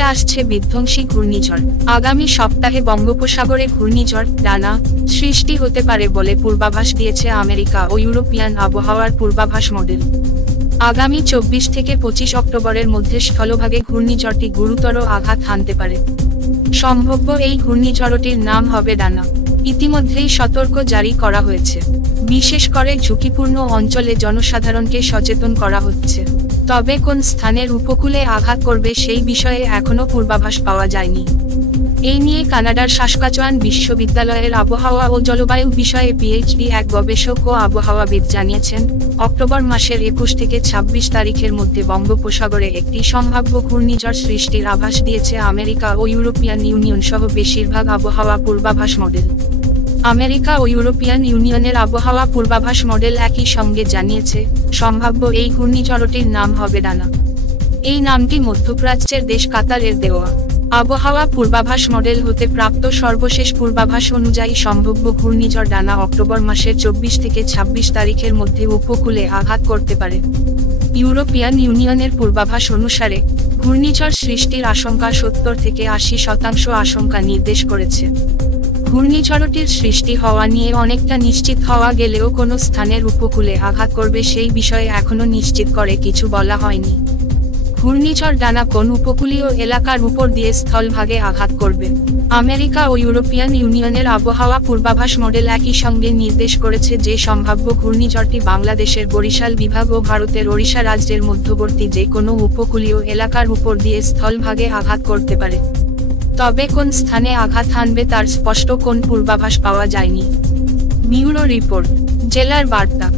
আসছে বিধ্বংসী ঘূর্ণিঝড়। আগামী সপ্তাহে বঙ্গোপসাগরে ঘূর্ণিঝড়, ডানা, সৃষ্টি হতে পারে বলে পূর্বাভাস দিয়েছে আমেরিকা ও ইউরোপিয়ান আবহাওয়ার পূর্বাভাস মডেল। আগামী চব্বিশ থেকে পঁচিশ অক্টোবরের মধ্যে স্থলভাগে ঘূর্ণিঝড়টি গুরুতর আঘাত হানতে পারে। সম্ভাব্য এই ঘূর্ণিঝড়টির নাম হবে ডানা। ইতিমধ্যেই সতর্ক জারি করা হয়েছে। বিশেষ করে ঝুঁকিপূর্ণ অঞ্চলে জনসাধারণকে সচেতন করা হচ্ছে। তবে কোন স্থানের উপকূলে আঘাত করবে সেই বিষয়ে এখনও পূর্বাভাস পাওয়া যায়নি। এই নিয়ে কানাডার সাসকাচোয়ান বিশ্ববিদ্যালয়ের আবহাওয়া ও জলবায়ু বিষয়ে পিএইচডি এক গবেষক ও আবহাওয়াবিদ জানিয়েছেন, অক্টোবর মাসের একুশ থেকে ২৬ তারিখের মধ্যে বঙ্গোপসাগরে একটি সম্ভাব্য ঘূর্ণিঝড় সৃষ্টির আভাস দিয়েছে আমেরিকা ও ইউরোপিয়ান ইউনিয়ন সহ বেশিরভাগ আবহাওয়া পূর্বাভাস মডেল। আমেরিকা ও ইউরোপিয়ান ইউনিয়নের আবহাওয়া পূর্বাভাস মডেল একই সঙ্গে জানিয়েছে, সম্ভাব্য এই ঘূর্ণিঝড়টির নাম হবে ডানা। এই নামটি মধ্যপ্রাচ্যের দেশ কাতারের দেওয়া। আবহাওয়া পূর্বাভাস মডেল হতে প্রাপ্ত সর্বশেষ পূর্বাভাস অনুযায়ী সম্ভাব্য ঘূর্ণিঝড় ডানা অক্টোবর মাসের চব্বিশ থেকে ২৬ তারিখের মধ্যে উপকূলে আঘাত করতে পারে। ইউরোপিয়ান ইউনিয়নের পূর্বাভাস অনুসারে, ঘূর্ণিঝড় সৃষ্টির আশঙ্কা সত্তর থেকে আশি শতাংশ আশঙ্কা নির্দেশ করেছে। ঘূর্ণিঝড়টির সৃষ্টি হওয়া নিয়ে অনেকটা নিশ্চিত হওয়া গেলেও কোনো স্থানের উপকূলে আঘাত করবে সেই বিষয়ে এখনও নিশ্চিত করে কিছু বলা হয়নি। ঘূর্ণিঝড় ডানা কোন উপকূলীয় এলাকার উপর দিয়ে স্থলভাগে আঘাত করবে। আমেরিকা ও ইউরোপিয়ান ইউনিয়নের আবহাওয়া পূর্বাভাস মডেল একই সঙ্গে নির্দেশ করেছে যে সম্ভাব্য ঘূর্ণিঝড়টি বাংলাদেশের বরিশাল বিভাগ ও ভারতের ওড়িশা রাজ্যের মধ্যবর্তী যে কোনো উপকূলীয় এলাকার উপর দিয়ে স্থলভাগে আঘাত করতে পারে। তবে কোন স্থানে আঘাত হানবে তার স্পষ্ট কোন পূর্বাভাস পাওয়া যায়নি। ব্যুরো রিপোর্ট, জেলার বার্তা।